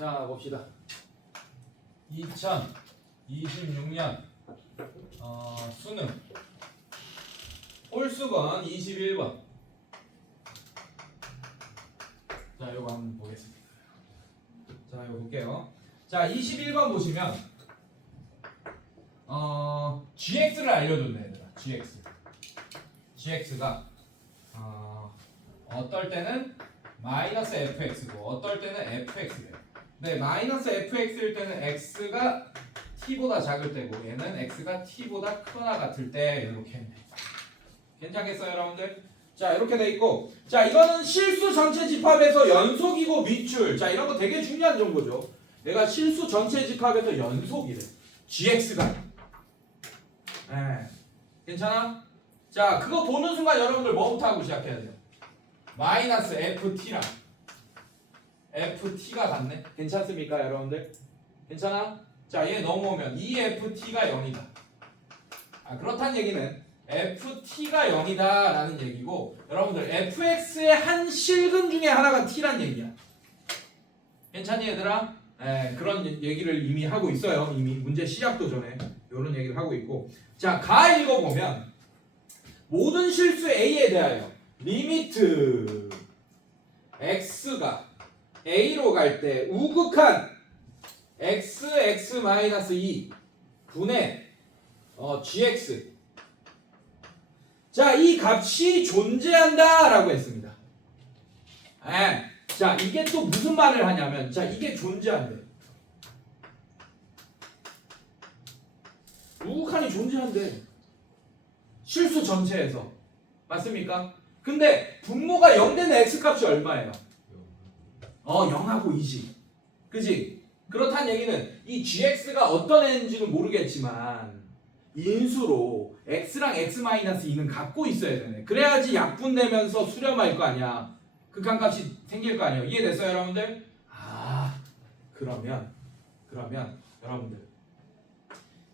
자, 봅시다. 2026년 수능 홀수건 21번. 자, 요거 한번 보겠습니다. 자, 이거 볼게요. 자, 21번 보시면 gx를 알려줬네, 얘들아. gx가 어떨 때는 마이너스 fx고 어떨 때는 fx래요. 네, 마이너스 fx일 때는 x가 t보다 작을 때고 얘는 x가 t보다 크거나 같을 때 이렇게 했네. 괜찮겠어요, 여러분들? 자, 이렇게 돼 있고, 자, 이거는 실수 전체 집합에서 연속이고 밑줄. 자, 이런 거 되게 중요한 정보죠. 내가 실수 전체 집합에서 연속이래. gx가. 괜찮아? 자, 그거 보는 순간 여러분들 뭐부터 하고 시작해야 돼요? 마이너스 ft랑 ft가 같네. 괜찮습니까, 여러분들? 괜찮아? 자, 얘 넘어오면 2ft가 0이다. 그렇다는 얘기는 ft가 0이다 라는 얘기고, 여러분들 fx의 한 실근 중에 하나가 t란 얘기야. 괜찮니, 얘들아? 그런 얘기를 이미 하고 있어요. 이미 문제 시작도 전에 이런 얘기를 하고 있고, 자, 가 읽어보면 모든 실수 a에 대하여 리미트 x가 a로 갈 때 우극한 x(x-2) 분의 gx. 자, 이 값이 존재한다 라고 했습니다. 자, 이게 또 무슨 말을 하냐면, 자, 이게 존재한대. 우극한이 존재한대. 실수 전체에서. 맞습니까? 근데 분모가 0 되는 x값이 얼마예요? 0하고 2지. 그지? 그렇다는 얘기는 이 gx가 어떤 애인지는 모르겠지만 인수로 x랑 x-2는 갖고 있어야 되네. 그래야지 약분되면서 수렴할 거 아니야. 극한값이 생길 거 아니에요. 이해됐어요, 여러분들? 그러면 여러분들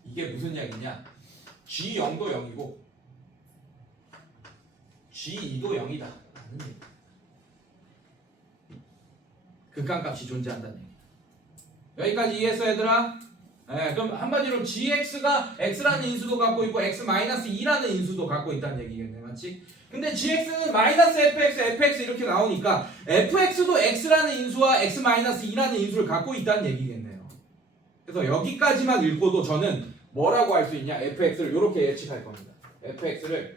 이게 무슨 얘기냐? g0도 0이고 g2도 0이다 라는 얘기. 극한값이 존재한다는 얘기. 여기까지 이해했어, 얘들아? 그럼 한마디로 gx가 x라는 인수도 갖고 있고 x-2라는 인수도 갖고 있다는 얘기겠네, 맞지? 근데 gx는 마이너스 fx 이렇게 나오니까 fx도 x라는 인수와 x-2라는 인수를 갖고 있다는 얘기겠네요. 그래서 여기까지만 읽고도 저는 뭐라고 할 수 있냐? fx를 이렇게 예측할 겁니다. fx를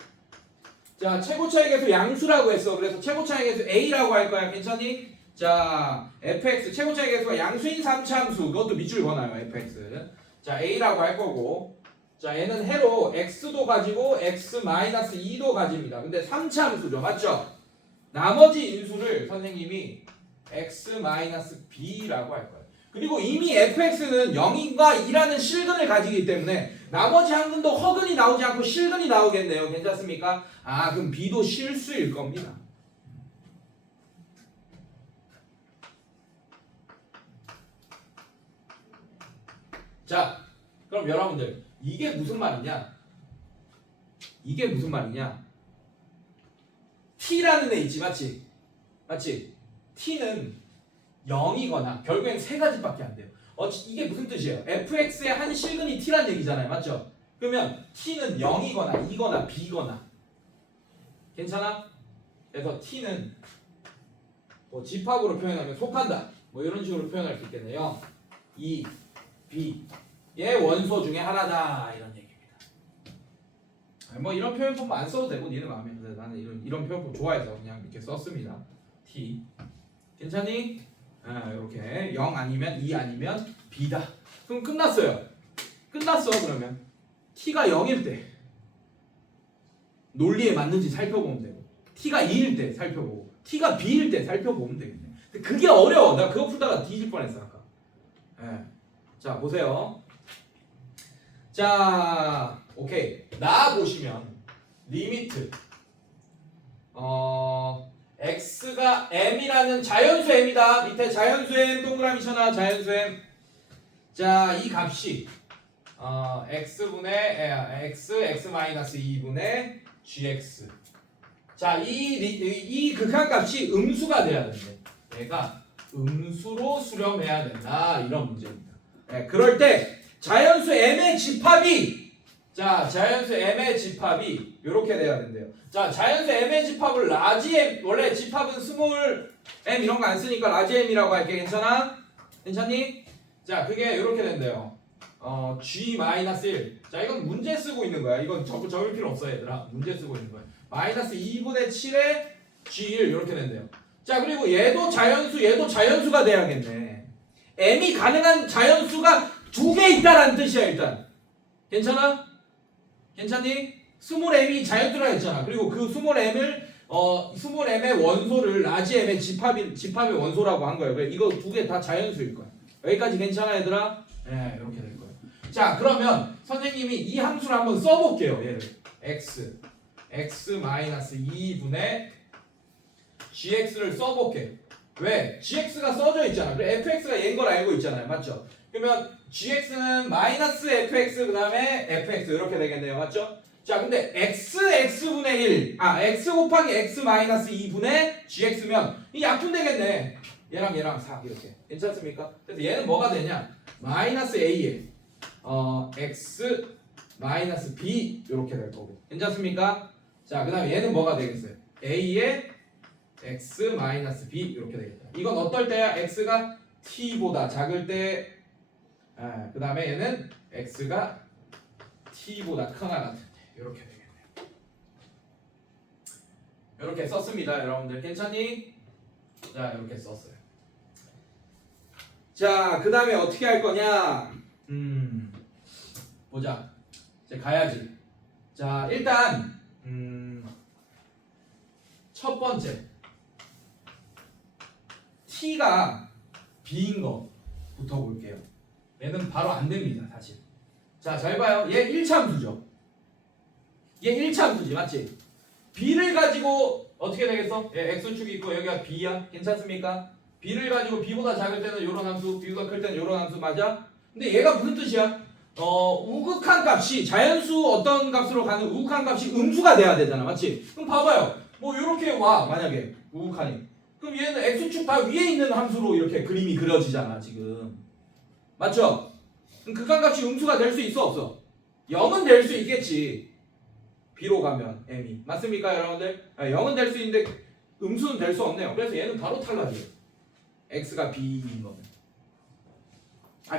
자, 최고차의 계수 양수라고 했어. 그래서 최고차의 계수 a라고 할 거야. 괜찮니? 자, fx 최고차의 계수가 양수인 3차함수. 그것도 밑줄 그어놔요, fx. 자, a라고 할 거고, 자, 얘는 해로 x도 가지고 x-2도 가집니다. 근데 3차함수죠, 맞죠? 나머지 인수를 선생님이 x-b라고 할 거예요. 그리고 이미 fx는 0인과 2라는 실근을 가지기 때문에 나머지 한 근도 허근이 나오지 않고 실근이 나오겠네요. 괜찮습니까? 그럼 b도 실수일 겁니다. 자, 그럼 여러분들 이게 무슨 말이냐? t라는 애 있지, 맞지? t는 0이거나 결국엔 세 가지밖에 안 돼요. 이게 무슨 뜻이에요? fx의 한 실근이 t란 얘기잖아요, 맞죠? 그러면 t는 0이거나 2거나 b거나. 괜찮아? 그래서 t는 뭐 집합으로 표현하면 속한다, 뭐 이런 식으로 표현할 수 있겠네요. 2, b의 원소 중에 하나다 이런 얘기입니다. 뭐 이런 표현법 안 써도 되고 니네 마음에 드는데 나는 이런 표현법 좋아해서 그냥 이렇게 썼습니다. t. 괜찮니? 이렇게 0 아니면 2 아니면 b다. 그럼 끝났어요. 그러면 t가 0일 때 논리에 맞는지 살펴보면 되고, t가 2일 때 살펴보고, t가 b일 때 살펴보면 되겠네. 근데 그게 어려워. 내가 그거 풀다가 뒤질 뻔했어 아까. 자, 보세요. 자, 오케이. 나 보시면 리미트 x가 m이라는 자연수 m이다. 밑에 자연수 m 동그라미 쳐놔. 자연수 m. 자, 이 값이 x-2분의 gx. 자, 이 극한값이 음수가 돼야 되는데 얘가 음수로 수렴해야 된다. 이런 문제입니다. 네, 그럴 때 자연수 m의 집합이 자연수 m의 집합이 이렇게 돼야 된대요. 자, 자연수 m의 집합을 라지 m, 원래 집합은 스몰 m 이런 거 안 쓰니까 라지 m이라고 할게. 괜찮아? 괜찮니? 자, 그게 이렇게 된대요. G-1. 자, 이건 문제 쓰고 있는 거야. 이건 적을 필요 없어, 얘들아. 문제 쓰고 있는 거야. 마이너스 2분의 7에 G1 이렇게 된대요. 자, 그리고 얘도 자연수가 돼야겠네. m이 가능한 자연수가 두 개 있다라는 뜻이야, 일단. 괜찮아? 괜찮니? 스몰 m이 자연수라 했잖아. 그리고 그 스몰 m의 원소를 라지 m의 집합의 원소라고 한 거예요. 그래, 이거 두 개 다 자연수일 거야. 여기까지 괜찮아, 얘들아? 네, 이렇게 될 거예요. 자, 그러면 선생님이 이 함수를 한번 써볼게요. 얘를 x-2분의 gx를 써볼게. 왜? gx가 써져 있잖아. 그래, fx가 얘인 걸 알고 있잖아요. 맞죠? 그러면 gx는 마이너스 fx 그 다음에 fx 이렇게 되겠네요. 맞죠? 자, 근데 x분의 1 x 곱하기 x 마이너스 2분의 gx면 이 약분 되겠네. 얘랑 4 이렇게. 괜찮습니까? 그래서 얘는 뭐가 되냐? 마이너스 a에 x 마이너스 b 이렇게 될 거고. 괜찮습니까? 자, 그 다음에 얘는 뭐가 되겠어요? a에 x 마이너스 b 이렇게 되겠다. 이건 어떨 때야? x가 t보다 작을 때, 그 다음에 얘는 x가 t보다 크나 같을 때 이렇게 되겠네. 이렇게 썼습니다, 여러분들. 괜찮니? 자, 이렇게 썼어요. 자, 그 다음에 어떻게 할 거냐? 보자. 이제 가야지. 자, 일단 첫 번째 t가 b인 거부터 볼게요. 얘는 바로 안 됩니다, 사실. 자, 잘 봐요. 얘 1차 함수죠. 얘 1차 함수지, 맞지? b를 가지고 어떻게 되겠어? 얘 x축이 있고 여기가 b야. 괜찮습니까? b를 가지고 b보다 작을 때는 요런 함수, b보다 클 때는 요런 함수 맞아? 근데 얘가 무슨 뜻이야? 우극한 값이 자연수 어떤 값으로 가는 우극한 값이 음수가 돼야 되잖아, 맞지? 그럼 봐봐요. 뭐 이렇게 와, 만약에 우극하니. 그럼 얘는 x축 다 위에 있는 함수로 이렇게 그림이 그려지잖아, 지금. 맞죠? 그럼 극한값이 음수가 될 수 있어, 없어? 0은 될 수 있겠지. b로 가면 m이. 맞습니까, 여러분들? 0은 될 수 있는데 음수는 될 수 없네요. 그래서 얘는 바로 탈락이에요. x가 b인 거는.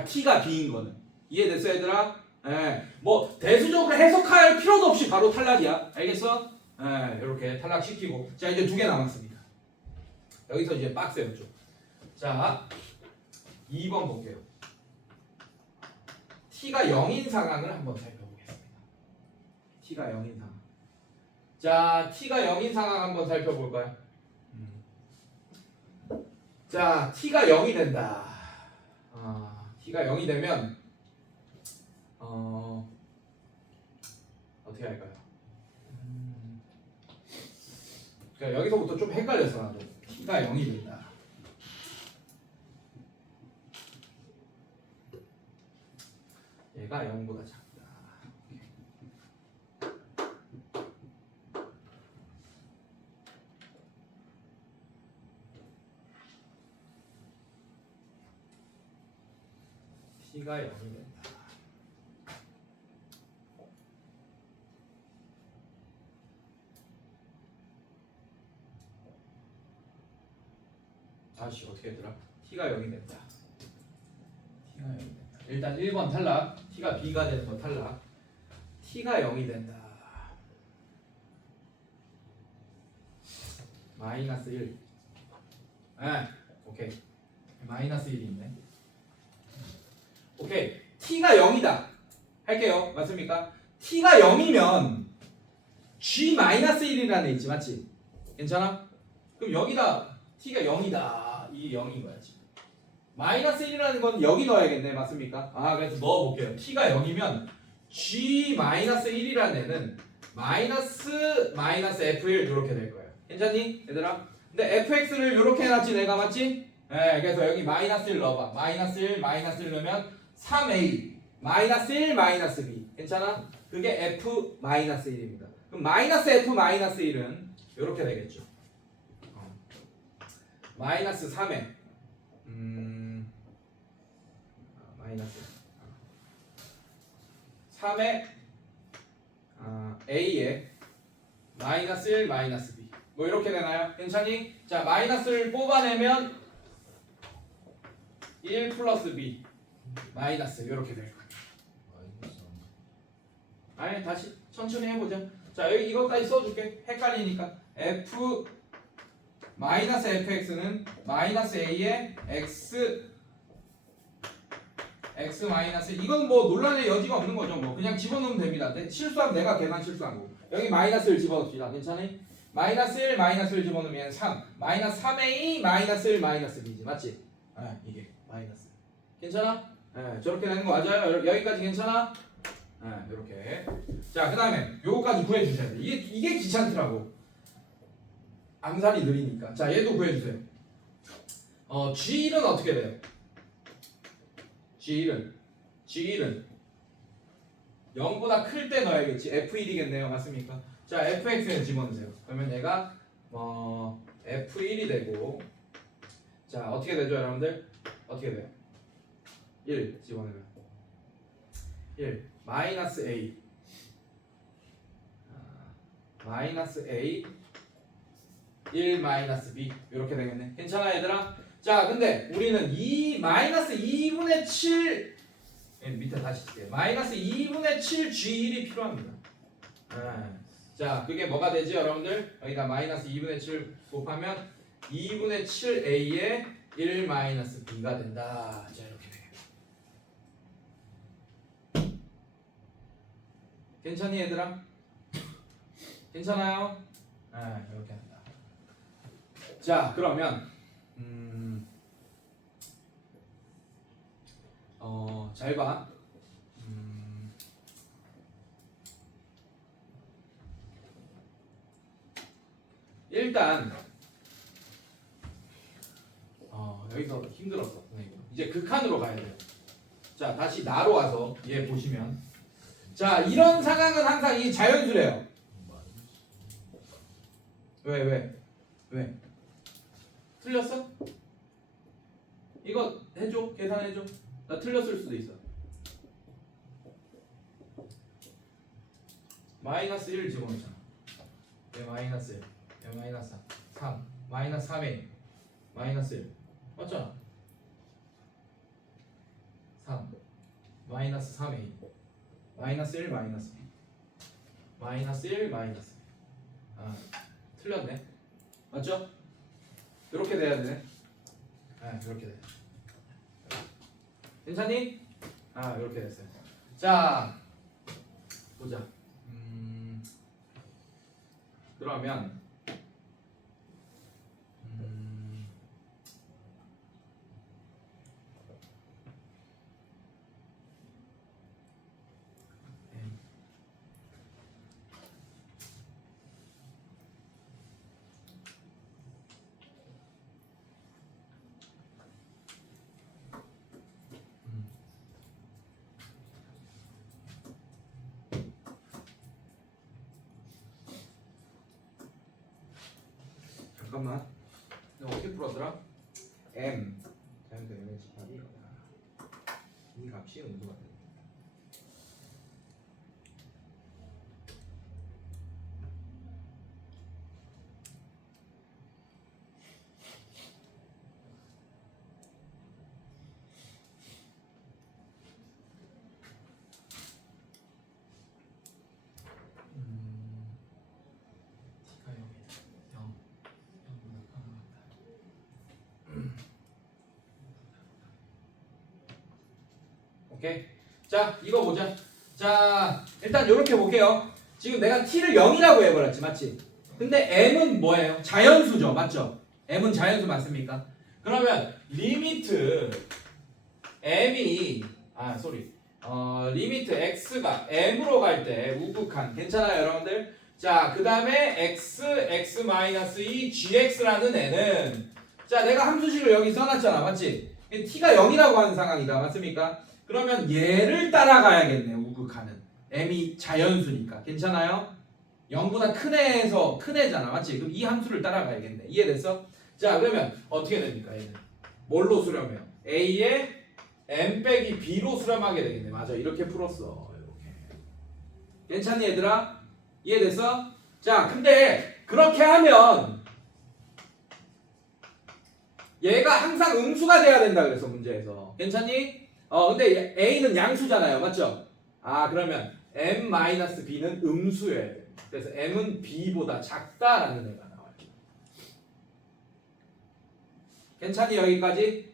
t가 b인 거는. 이해됐어, 얘들아? 뭐 대수적으로 해석할 필요도 없이 바로 탈락이야. 알겠어? 이렇게 탈락시키고. 자, 이제 2개 남았습니다. 여기서 이제 빡세였죠. 자, 2번 볼게요. t가 0인 상황을 한번 살펴보겠습니다. t가 0인 상황. 자, t가 0인 상황 한번 살펴볼까요? 자, t가 0이 된다. t가 0이 되면 어떻게 할까요? 그러니까 여기서부터 좀 헷갈렸어, 나도. t가 0이 된다. 얘가 0보다 작다. t가 0이 된다. 다시 어떻게 했더라? t가 0이 된다. t가 0이 된다. 일단 1번 탈락. t가 b가 되는 거 탈락. t가 0이 된다. 마이너스 1. 오케이. 마이너스 1이 있네. 오케이. t가 0이다. 할게요. 맞습니까? t가 0이면 g-1이라는 애 있지, 맞지? 괜찮아? 그럼 여기다 t가 0이다. 이게 0인 거야, 지금. 마이너스 1이라는 건 여기 넣어야겠네. 맞습니까? 그래서 넣어볼게요. t가 0이면 g-1이라는 애는 마이너스 F1 이렇게 될 거예요. 괜찮니? 얘들아? 근데 fx를 이렇게 해놨지, 내가. 맞지? 그래서 여기 마이너스 1 넣어봐. 마이너스 1 넣으면 3a 마이너스 1 마이너스 b. 괜찮아? 그게 f 마이너스 1입니다. 그럼 마이너스 f 마이너스 1은 이렇게 되겠죠. 마이너스 3에 3의 a에 마이너스 1 마이너스 b 뭐 이렇게 되나요? 괜찮니? 자 마이너스를 뽑아내면 1 플러스 b 마이너스 이렇게 될 거야. 아니 다시 천천히 해보자. 자 여기 이것까지 써줄게. 헷갈리니까 f 마이너스 fx는 마이너스 a에 x 마이너스 이건 뭐 논란의 여지가 없는 거죠. 뭐 그냥 집어넣으면 됩니다. 실수하면 내가 계산 실수한 거고. 여기 마이너스를 집어넣읍시다. 괜찮니? 마이너스 1 마이너스를 집어넣으면 3 마이너스 3a 마이너스 1 마이너스 b지 맞지? 이게 마이너스 괜찮아? 저렇게 되는 거 맞아요? 여기까지 괜찮아? 이렇게 자 그 다음에 요거까지 구해주셔야 돼. 이게 귀찮더라고. 암살이 느리니까. 자 얘도 구해주세요. G1은 어떻게 돼요? G1은 0보다 클 때 넣어야겠지. F1이겠네요. 맞습니까? 자 fx에 집어넣으세요. 그러면 얘가 f1이 되고 자 어떻게 되죠 여러분들? 어떻게 돼요? 1 집어넣으면 1 마이너스 a 마이너스 a 1 마이너스 b 이렇게 되겠네. 괜찮아 얘들아? 자 근데 우리는 2 마이너스 2분의 7 밑에 다시 쓸게요. 마이너스 2분의 7 G1이 필요합니다. 자 그게 뭐가 되지 여러분들? 여기다 마이너스 2분의 7 곱하면 2분의 7a에 1 마이너스 b가 된다. 자 이렇게 돼요. 괜찮니 얘들아? 괜찮아요? 이렇게 한다. 자 그러면 잘 봐. 일단 여기서 힘들었어 선생님. 이제 극한으로 가야 돼요. 자 다시 나로 와서 얘 보시면 자 이런 상황은 항상 이 자연수래요. 왜? 틀렸어? 이거 해줘. 계산해줘. 나 틀렸을 수도 있어. 마이너스 1 집어넣잖아. 얘 마이너스 1 얘 마이너스 3 마이너스 3에 마이너스 1 맞잖아. 3 마이너스 3a 마이너스 1 마이너스 2 마이너스 1 마이너스 2 틀렸네. 맞죠? 이렇게 돼야 되네. 이렇게 돼. 괜찮니? 이렇게 됐어요. 자 보자. 그러면 잠깐만. 내가 어떻게 풀었더라? m 자연수 m의 집합이 이 값이 음수가 돼. 오케이. 자 이거 보자. 자 일단 이렇게 볼게요. 지금 내가 t를 0이라고 해버렸지 맞지? 근데 m은 뭐예요? 자연수죠 맞죠? m은 자연수 맞습니까? 그러면 리미트 m이 리미트 x가 m으로 갈 때 우극한 괜찮아요 여러분들? 자 그 다음에 x-2 gx라는 애는 자 내가 함수식을 여기 써놨잖아 맞지? t가 0이라고 하는 상황이다 맞습니까? 그러면 얘를 따라가야겠네. 우극하는 m이 자연수니까 괜찮아요? 0보다 큰 애에서 큰 애잖아 맞지? 그럼 이 함수를 따라가야겠네. 이해됐어? 자 그러면 어떻게 됩니까 얘는? 뭘로 수렴해요? a에 m 빼기 b로 수렴하게 되겠네. 맞아 이렇게 풀었어. 이렇게 괜찮니 얘들아? 이해됐어? 자 근데 그렇게 하면 얘가 항상 음수가 돼야 된다 그래서 문제에서 괜찮니? 근데 A는 양수잖아요 맞죠? 그러면 M-B는 음수여야 돼. 그래서 M은 B보다 작다라는 애가 나와요. 괜찮니 여기까지?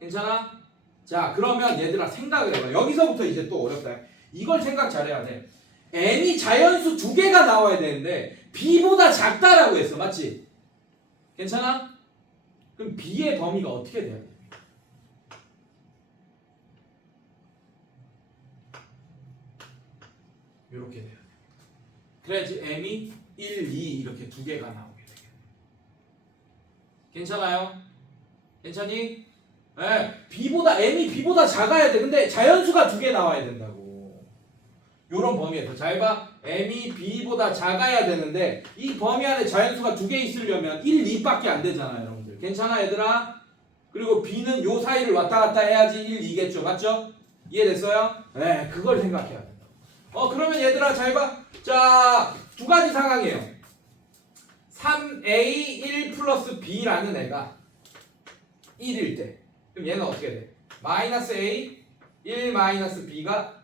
괜찮아? 자 그러면 얘들아 생각을 해봐. 여기서부터 이제 또 어렵다. 이걸 생각 잘해야 돼. M이 자연수 두 개가 나와야 되는데 B보다 작다라고 했어 맞지? 괜찮아? 그럼 B의 범위가 어떻게 돼야 돼? 이렇게 돼야 돼. 그래야지 M이 1, 2 이렇게 두 개가 나오게 되겠네. 괜찮아요? 괜찮니? 네, M이 B보다 작아야 돼. 근데 자연수가 두 개 나와야 된다고. 요런 범위에서 잘 봐. M이 B보다 작아야 되는데 이 범위 안에 자연수가 두 개 있으려면 1, 2밖에 안 되잖아요 여러분들. 괜찮아 얘들아? 그리고 B는 요 사이를 왔다 갔다 해야지 1, 2겠죠 맞죠? 이해됐어요? 네 그걸 생각해야 된다고. 그러면 얘들아 잘 봐. 자, 두 가지 상황이에요. 3A 1 플러스 B라는 애가 1일 때 그럼 얘는 어떻게 돼? 마이너스 A 1 마이너스 B가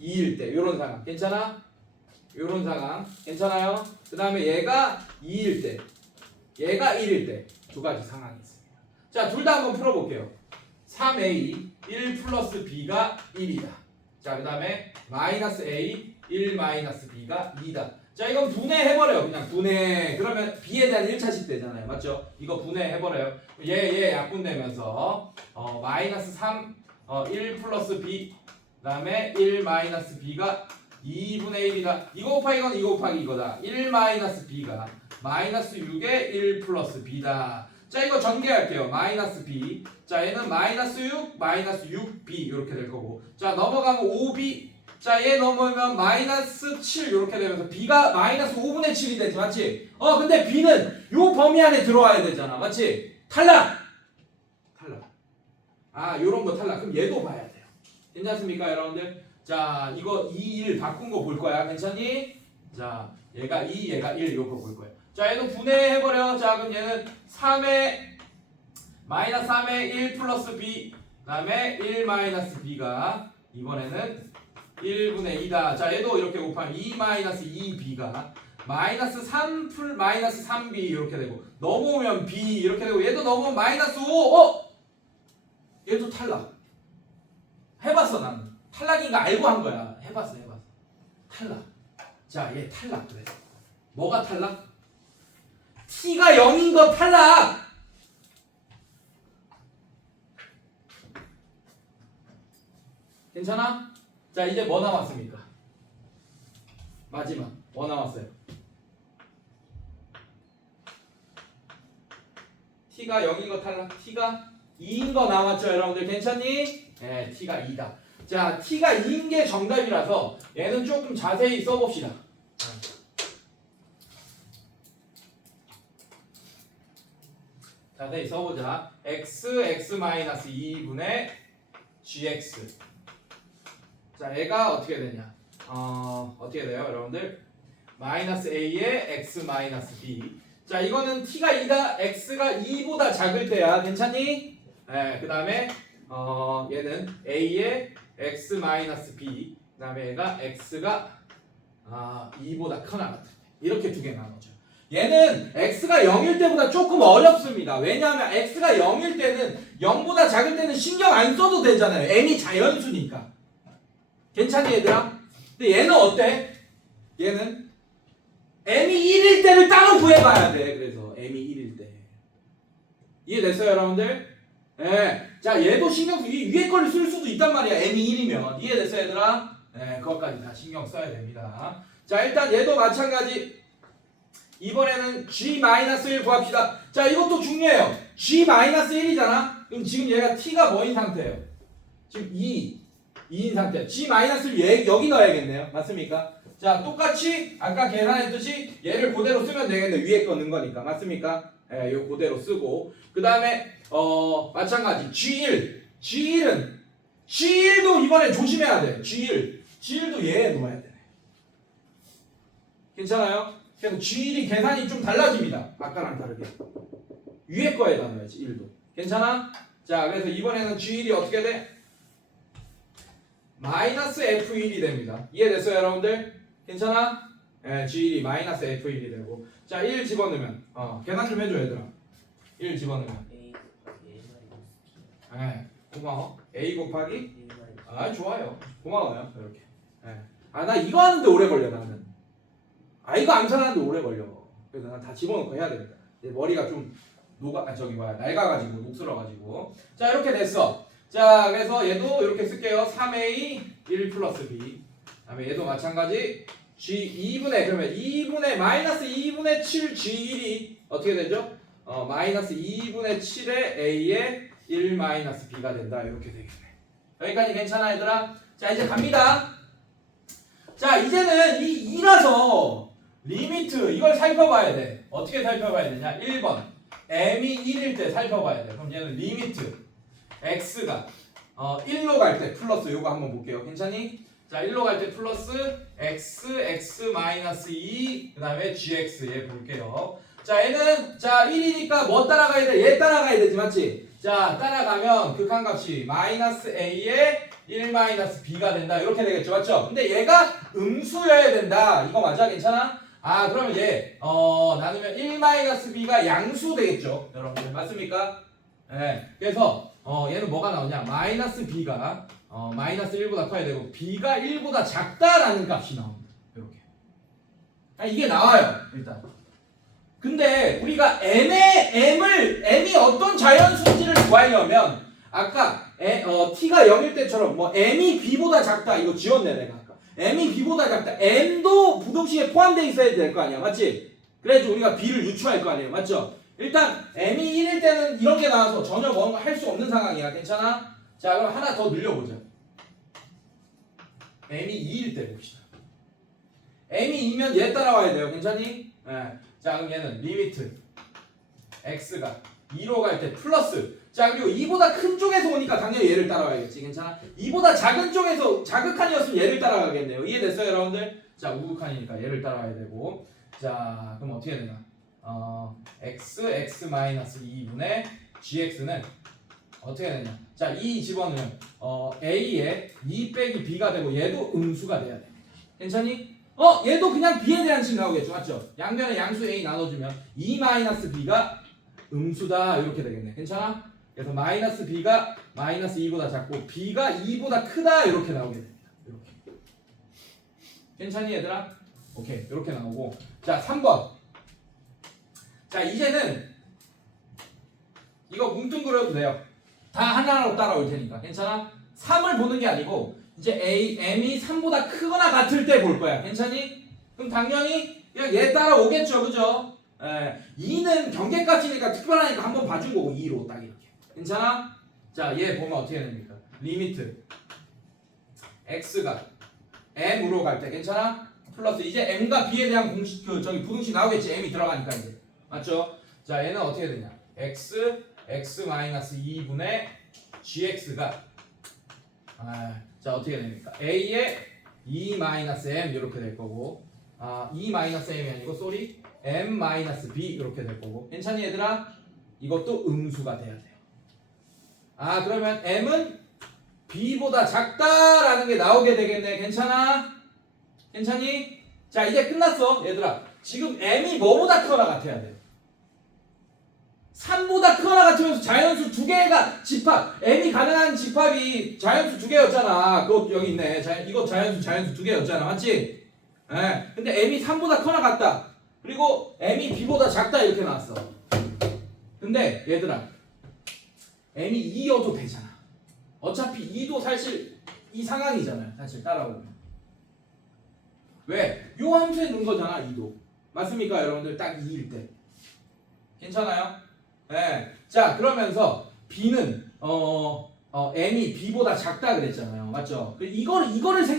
2일 때 요런 상황 괜찮아? 요런 상황 괜찮아요? 그 다음에 얘가 2일 때 얘가 1일 때 두 가지 상황이 있습니다. 자, 둘 다 한번 풀어볼게요. 3A 1 플러스 B가 1이다. 자, 그 다음에 마이너스 A 1 마이너스 B가 2다. 자, 이건 분해해버려요. 그냥 분해. 그러면 B에 대한 1차식 되잖아요. 맞죠? 이거 분해해버려요. 얘 약분되면서 마이너스 3 1 플러스 B 그 다음에 1 마이너스 B가 2분의 1이다. 이거 곱하기 이건 이거 곱하기 이거다. 1 마이너스 B가 마이너스 6에 1 플러스 B다. 자, 이거 전개할게요. 마이너스 B. 자, 얘는 마이너스 6 마이너스 6B 이렇게 될 거고. 자, 넘어가면 5B. 자, 얘 넘으면 마이너스 7 이렇게 되면서 B가 마이너스 5분의 7이 되지 맞지? 근데 B는 요 범위 안에 들어와야 되잖아 맞지? 탈락! 요런 거 탈락. 그럼 얘도 봐야 돼요. 괜찮습니까 여러분들? 자, 이거 2, 1 바꾼 거 볼 거야. 괜찮니? 자, 얘가 2, 얘가 1 요거 볼 거예요. 자, 얘는 분해해버려. 자, 그럼 얘는 3에 마이너스 3에 1 플러스 B 그 다음에 1 마이너스 B가 이번에는 1분의 2다. 자, 얘도 이렇게 곱하면 2 마이너스 2B가 마이너스 3 풀 마이너스 3B 이렇게 되고 넘어오면 B 이렇게 되고 얘도 넘어오면 마이너스 5 얘도 탈락. 해봤어 나는. 탈락인 거 알고 한 거야. 해봤어. 탈락. 자, 얘 탈락 그래서. 뭐가 탈락? T가 0인 거 탈락! 괜찮아? 자, 이제 뭐 남았습니까? 마지막. 뭐 남았어요? T가 0인 거 탈락. T가 2인 거 남았죠, 여러분들? 괜찮니? 네, T가 2다. 자, T가 2인 게 정답이라서 얘는 조금 자세히 써봅시다. 자세히 써보자. x-2분의 gx. 자, 얘가 어떻게 되냐? 어떻게 돼요, 여러분들? 마이너스 a에 x 마이너스 b. 자, 이거는 t가 2다, x가 2보다 작을 때야. 괜찮니? 네, 그 다음에 얘는 a에 x 마이너스 b. 그 다음에 얘가 x가 2보다 크나 같을 때. 이렇게 두 개 나눠져. 얘는 x가 0일 때보다 조금 어렵습니다. 왜냐하면 x가 0일 때는 0보다 작을 때는 신경 안 써도 되잖아요. m이 자연수니까. 괜찮니 얘들아? 근데 얘는 어때? 얘는 m이 1일 때를 따로 구해봐야 돼. 그래서 m이 1일 때. 이해됐어요 여러분들? 네. 자, 얘도 신경 쓰 위에 거를 쓸 수도 있단 말이야. m이 1이면. 이해됐어요 얘들아? 네, 그것까지 다 신경 써야 됩니다. 자, 일단 얘도 마찬가지. 이번에는 g-1 구합시다. 자, 이것도 중요해요. g-1이잖아. 그럼 지금 얘가 t가 뭐인 상태예요? 지금 2인 상태예요. g-를 여기 넣어야겠네요. 맞습니까? 자, 똑같이 아까 계산했듯이 얘를 그대로 쓰면 되겠네. 위에 거 넣은 거니까. 맞습니까? 예, 요 그대로 쓰고. 그 다음에 마찬가지 G1도 이번에 조심해야 돼. G1도 얘에 넣어야 되네. 괜찮아요? 그래서 G1이 계산이 좀 달라집니다. 아까랑 다르게. 위에 거에다 넣어야지 1도. 괜찮아? 자, 그래서 이번에는 G1이 어떻게 돼? 마이너스 F1이 됩니다. 이해됐어요, 여러분들? 괜찮아? 예, G1이 마이너스 F1이 되고. 자, 1 집어넣으면 계산 좀 해줘, 얘들아. 1 집어넣으면. 예, 고마워. A 곱하기 좋아요. 고마워요. 이렇게. 예. 나 이거 하는데 오래 걸려 나는. 이거 암산하는데 오래 걸려. 그래서 난 다 집어넣고 해야 됩니다. 머리가 좀 낡아가지고 녹슬어가지고. 자, 이렇게 됐어. 자, 그래서 얘도 이렇게 쓸게요. 3A 1 플러스 B. 그다음에 얘도 마찬가지. G 2분의 그러면 2분의 마이너스 2분의 7 G1이 어떻게 되죠? 마이너스 2분의 7의 A의 1 마이너스 B가 된다. 이렇게 되겠네. 여기까지 괜찮아, 얘들아? 자, 이제 갑니다. 자, 이제는 이 2라서 리미트 이걸 살펴봐야 돼. 어떻게 살펴봐야 되냐? 1번 m이 1일 때 살펴봐야 돼. 그럼 얘는 리미트 x가 1로 갈 때 플러스 요거 한번 볼게요. 괜찮니? 자, 1로 갈 때 플러스 x 마이너스 2 그 다음에 gx 얘 볼게요. 자, 얘는 1이니까 뭐 따라가야 돼? 얘 따라가야 되지, 맞지? 자, 따라가면 극한값이 마이너스 a의 1 마이너스 b가 된다. 이렇게 되겠죠, 맞죠? 근데 얘가 음수여야 된다. 이거 맞아? 괜찮아? 그러면 얘 나누면 1 마이너스 b가 양수 되겠죠, 여러분들 맞습니까? 네. 그래서 얘는 뭐가 나오냐? 마이너스 b가 마이너스 1보다 커야 되고 b가 1보다 작다라는 값이 나옵니다. 이렇게. 이게 나와요, 일단. 근데 우리가 m이 어떤 자연수인지를 구하려면 아까 t가 0일 때처럼 뭐 m이 b보다 작다 이거 지웠네 내가 아까. m이 b보다 작다. m도 부등식에 포함되어 있어야 될 거 아니야, 맞지? 그래야지 우리가 b를 유추할 거 아니에요, 맞죠? 일단 m이 1일 때는 이런 게 나와서 전혀 뭔가 할 수 없는 상황이야. 괜찮아? 자, 그럼 하나 더 늘려보자. m이 2일 때 봅시다. m이 2면 얘 따라와야 돼요. 괜찮니? 네. 자, 그럼 얘는 리미트 x가 2로 갈 때 플러스. 자, 그리고 2보다 큰 쪽에서 오니까 당연히 얘를 따라와야겠지. 괜찮아? 2보다 작은 쪽에서 자극한이었으면 얘를 따라가겠네요. 이해됐어요, 여러분들? 자, 우극한이니까 얘를 따라와야 되고. 자, 그럼 어떻게 되나? x 마이너스 2분의 gx는 어떻게 되냐? 자, 2 집어넣으면 a의 2 빼기 b가 되고 얘도 음수가 돼야 됩니다. 괜찮니? 얘도 그냥 b에 대한 식 나오겠죠, 맞죠? 양변에 양수 a 나눠주면 2 마이너스 b가 음수다 이렇게 되겠네. 괜찮아? 그래서 마이너스 b가 마이너스 2보다 작고 b가 2보다 크다 이렇게 나오게 됩니다. 이렇게. 괜찮니, 얘들아? 오케이, 이렇게 나오고. 자, 3번. 자, 이제는 이거 뭉뚱그려도 돼요. 다 하나로 따라올 테니까. 괜찮아? 3을 보는 게 아니고 이제 m이 3보다 크거나 같을 때 볼 거야. 괜찮니? 그럼 당연히 그냥 얘 따라오겠죠, 그죠? 2는 경계값이니까 특별하니까 한번 봐준 거고 2로 딱 이렇게. 괜찮아? 자, 얘 보면 어떻게 됩니까? 리미트 x가 m으로 갈 때 괜찮아? 플러스 이제 m과 b에 대한 공식 부등식 나오겠지. m이 들어가니까 이제. 맞죠? 자, 얘는 어떻게 되냐? x 마이너스 2분의 gx가 자, 어떻게 됩니까? a의 2 마이너스 m 이렇게 될 거고 2 마이너스 m이 아니고 쏘리 m 마이너스 b 이렇게 될 거고. 괜찮니, 얘들아? 이것도 음수가 돼야 돼요. 그러면 m은 b보다 작다라는 게 나오게 되겠네. 괜찮아? 괜찮니? 자, 이제 끝났어, 얘들아. 지금 m이 뭐보다 크거나 같아야 돼? 3보다 크거나 같으면서 자연수 두 개가 집합. m이 가능한 집합이 자연수 두 개였잖아. 그거 여기 있네. 이거 자연수 두 개였잖아, 맞지? 근데 m이 3보다 크거나 같다. 그리고 m이 b보다 작다 이렇게 나왔어. 근데 얘들아, m이 2여도 되잖아. 어차피 2도 사실 이 상황이잖아요. 사실 따라오면. 왜? 요 함수에 넣은 거잖아, 2도. 맞습니까, 여러분들? 딱 2일 때. 괜찮아요? 네. 자, 그러면서 b는 m이 b보다 작다 그랬잖아요. 맞죠? 이거를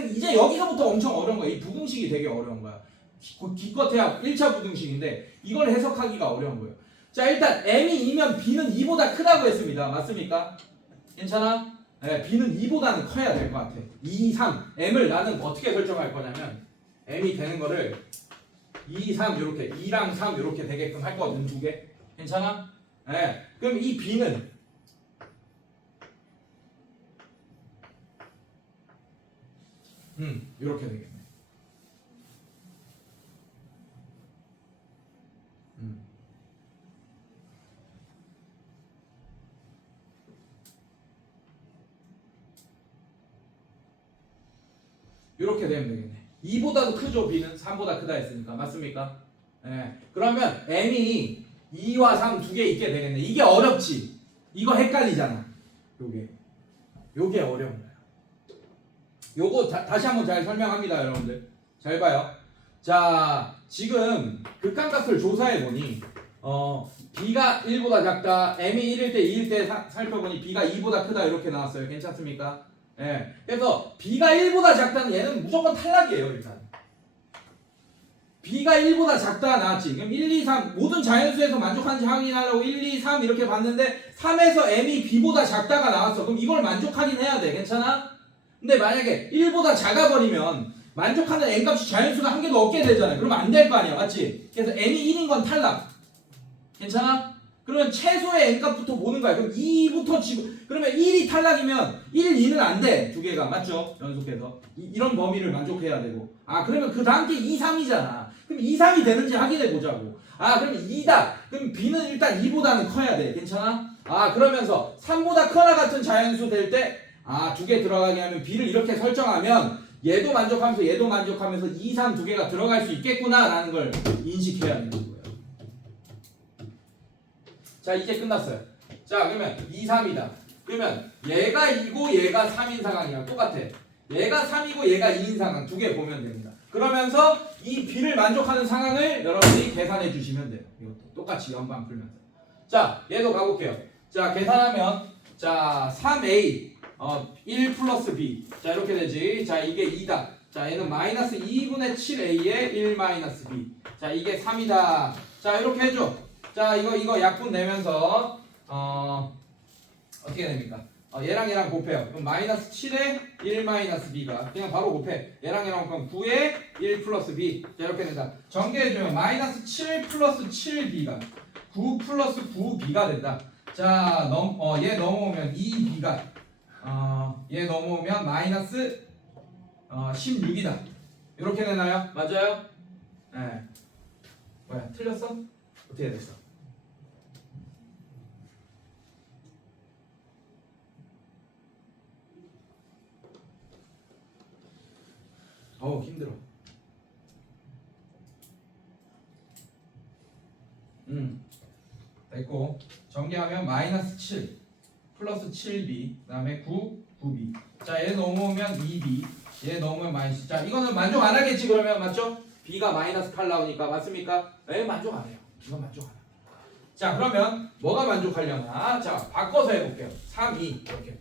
이제 여기서부터 엄청 어려운 거야. 이 부등식이 되게 어려운 거야. 기껏해야 1차 부등식인데 이걸 해석하기가 어려운 거예요. 자, 일단 m이 2면 b는 2보다 크다고 했습니다. 맞습니까? 괜찮아? 네, b는 2보다는 커야 될 것 같아. 2, 3. m을 나는 어떻게 설정할 거냐면 m이 되는 거를 2, 3 이렇게 2랑 3 이렇게 되게끔 할 거거든 두 개. 괜찮아? 예. 그럼 이 b는 이렇게 되겠네. 이렇게 되면 되겠네. 2보다도 크죠. b는 3보다 크다 했으니까. 맞습니까? 예. 그러면 m이 2와 3 두 개 있게 되겠네. 이게 어렵지. 이거 헷갈리잖아. 요게 어려운 거야. 요거 다시 한번 잘 설명합니다, 여러분들. 잘 봐요. 자, 지금 극한값을 조사해 보니 b가 1보다 작다. m이 1일 때 2일 때 살펴보니 b가 2보다 크다 이렇게 나왔어요. 괜찮습니까? 예. 그래서 b가 1보다 작다는 얘는 무조건 탈락이에요, 일단. b가 1보다 작다 나왔지. 그럼 1, 2, 3 모든 자연수에서 만족하는지 확인하려고 1, 2, 3 이렇게 봤는데 3에서 m이 b보다 작다가 나왔어. 그럼 이걸 만족하긴 해야 돼. 괜찮아? 근데 만약에 1보다 작아버리면 만족하는 n값이 자연수가 한 개도 없게 되잖아요. 그러면 안 될 거 아니야. 맞지? 그래서 m이 1인 건 탈락. 괜찮아? 그러면 최소의 n값부터 보는 거야. 그럼 2부터 그러면 1이 탈락이면 1, 2는 안 돼. 두 개가. 맞죠? 연속해서. 이런 범위를 만족해야 되고. 아, 그러면 그 다음 게 2, 3이잖아. 그럼 2, 3이 되는지 확인해 보자고. 아, 그럼 2다. 그럼 b는 일단 2보다는 커야 돼. 괜찮아? 아, 그러면서 3보다 커나 같은 자연수 될 때 두 개 들어가게 하면 b를 이렇게 설정하면 얘도 만족하면서 얘도 만족하면서 2, 3 두 개가 들어갈 수 있겠구나 라는 걸 인식해야 되는 거예요. 자, 이제 끝났어요. 자, 그러면 2, 3이다. 그러면 얘가 2고 얘가 3인 상황이야. 똑같아. 얘가 3이고 얘가 2인 상황 두 개 보면 됩니다. 그러면서 이 b를 만족하는 상황을 여러분들이 계산해 주시면 돼요. 이것도 똑같이 연방 풀면서. 자, 얘도 가볼게요. 자, 계산하면 자, 3a 1 플러스 b. 자, 이렇게 되지. 자, 이게 2다. 자, 얘는 마이너스 2분의 7a에 1 마이너스 b. 자, 이게 3이다. 자, 이렇게 해줘. 자, 이거 약분 내면서 어떻게 됩니까? 얘랑 얘랑 곱해요. 그럼 마이너스 7에 1 마이너스 b가 그냥 바로 곱해. 얘랑 얘랑 그럼 9에 1 플러스 b. 자, 이렇게 된다. 전개해주면 마이너스 7 플러스 7b가 9 플러스 9b가 된다. 자, 얘 넘어오면 2b가 얘 넘어오면 마이너스 16이다. 이렇게 되나요? 맞아요? 네. 뭐야, 틀렸어? 어떻게 됐어? 힘들어. 됐고 전개하면 마이너스 7 플러스 7b 그 다음에 9b. 자, 얘 넘어오면 2b 얘 넘으면 마이너스. 자, 이거는 만족 안 하겠지 그러면. 맞죠? b가 마이너스 8 나오니까. 맞습니까? 왜 만족 안 해요? 이건 만족 안 해요. 자, 그러면 뭐가 만족하려나? 자, 바꿔서 해볼게요. 3, 2 이렇게.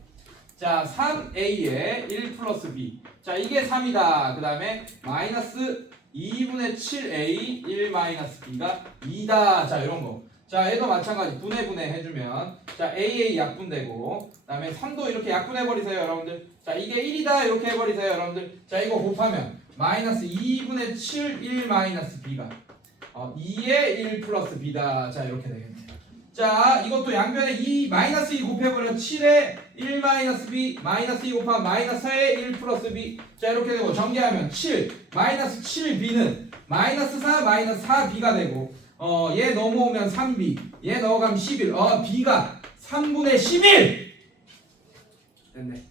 자, 3a에 1 플러스 b. 자, 이게 3이다. 그 다음에 마이너스 2분의 7a 1 마이너스 b가 2다. 자, 이런 거. 자, 얘도 마찬가지. 분해 해주면 자, AA 약분되고 그 다음에 3도 이렇게 약분해버리세요 여러분들. 자, 이게 1이다 이렇게 해버리세요 여러분들. 자, 이거 곱하면 마이너스 2분의 7 1 마이너스 b가 2에 1 플러스 b다. 자, 이렇게 되겠네요. 자, 이것도 양변에 2 마이너스 2 곱해버려. 7에 1 마이너스 b 마이너스 2 곱하면 마이너스 4에 1 플러스 b. 자, 이렇게 되고 전개하면 7 마이너스 7b는 마이너스 4 마이너스 4b가 되고 얘 넘어오면 3b 얘 넘어가면 11. b가 3분의 11 됐네.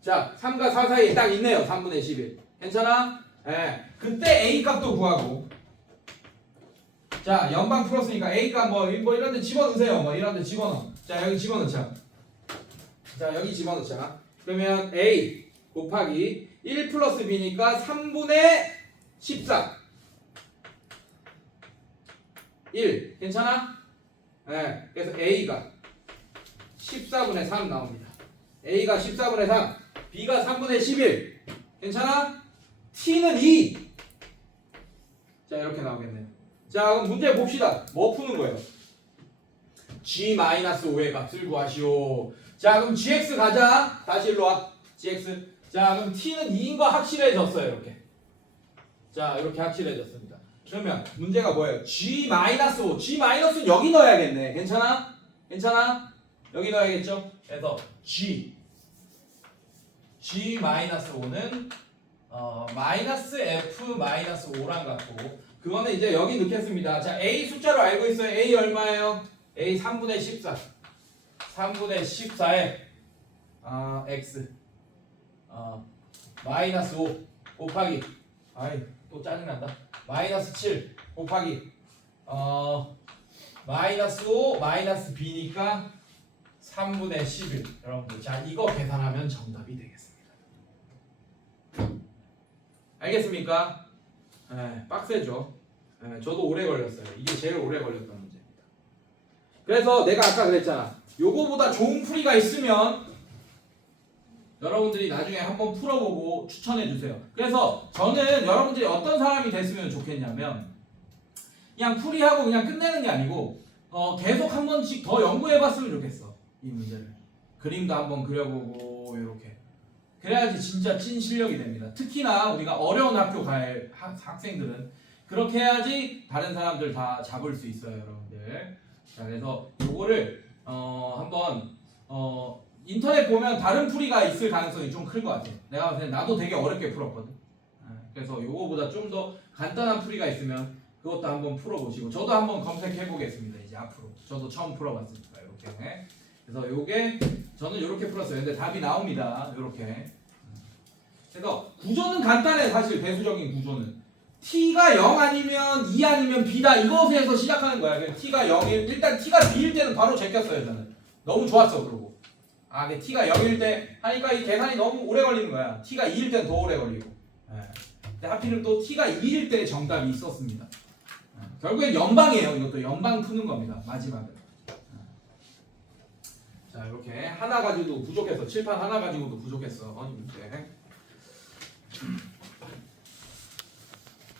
자, 3과 4 사이에 딱 있네요. 3분의 11 괜찮아? 예. 그때 a 값도 구하고. 자, 연방 풀었으니까 a 값 뭐 이런 데 집어넣으세요. 뭐 이런 데 집어넣어. 자, 여기 집어넣자. 자, 여기 집어넣자. 그러면 a 곱하기 1 플러스 b니까 3분의 14 1 괜찮아? 네, 그래서 A가 14분의 3 나옵니다. A가 14분의 3 B가 3분의 11 괜찮아? T는 2. 자, 이렇게 나오겠네요. 자, 그럼 문제 봅시다. 뭐 푸는 거예요? G-5의 값을 구하시오. 자, 그럼 GX 가자. 다시 일로 와. GX. 자, 그럼 T는 2인 거 확실해졌어요. 이렇게 자 이렇게 확실해졌습니다. 그러면 문제가 뭐예요? G-5 G-는 여기 넣어야겠네. 괜찮아? 괜찮아? 여기 넣어야겠죠? 그래서 G-5는 마이너스 F-5랑 같고 그거는 이제 여기 넣겠습니다. 자 A 숫자로 알고 있어요. A 얼마예요? A 3분의 14 3분의 14에 X 마이너스 5 곱하기 아이 또 짜증난다. 마이너스 7 곱하기 마이너스 5 마이너스 B니까 3분의 11 여러분들 자 이거 계산하면 정답이 되겠습니다. 알겠습니까? 빡세죠. 저도 오래 걸렸어요. 이게 제일 오래 걸렸던 문제입니다. 그래서 내가 아까 그랬잖아. 요거보다 좋은 풀이가 있으면 여러분들이 나중에 한번 풀어보고 추천해주세요. 그래서 저는 여러분들이 어떤 사람이 됐으면 좋겠냐면 그냥 풀이하고 그냥 끝내는 게 아니고 계속 한 번씩 더 연구해봤으면 좋겠어. 이 문제를 그림도 한번 그려보고 이렇게 그래야지 진짜 찐 실력이 됩니다. 특히나 우리가 어려운 학교 갈 학생들은 그렇게 해야지 다른 사람들 다 잡을 수 있어요, 여러분들. 자, 그래서 요거를 한번 인터넷 보면 다른 풀이가 있을 가능성이 좀 클 것 같아요. 내가 봤을 때 나도 되게 어렵게 풀었거든. 그래서 요거보다 좀 더 간단한 풀이가 있으면 그것도 한번 풀어보시고 저도 한번 검색해 보겠습니다. 이제 앞으로 저도 처음 풀어봤으니까 이렇게. 그래서 요게 저는 이렇게 풀었어요. 근데 답이 나옵니다. 이렇게. 그래서 구조는 간단해. 사실 배수적인 구조는 t가 0 아니면 2 아니면 b다 이것에서 시작하는 거야. t가 0일 일단 t가 b일 때는 바로 제꼈어요. 저는 너무 좋았어. 그러고 근데 t가 0일 때 하니까 이 계산이 너무 오래 걸리는 거야. t가 2일 때는 더 오래 걸리고. 근데 하필은 또 t가 2일 때 정답이 있었습니다. 결국엔 연방이에요. 이것도 연방 푸는 겁니다. 마지막에. 자 이렇게 하나 가지고도 부족했어. 칠판 하나 가지고도 부족했어. 문제.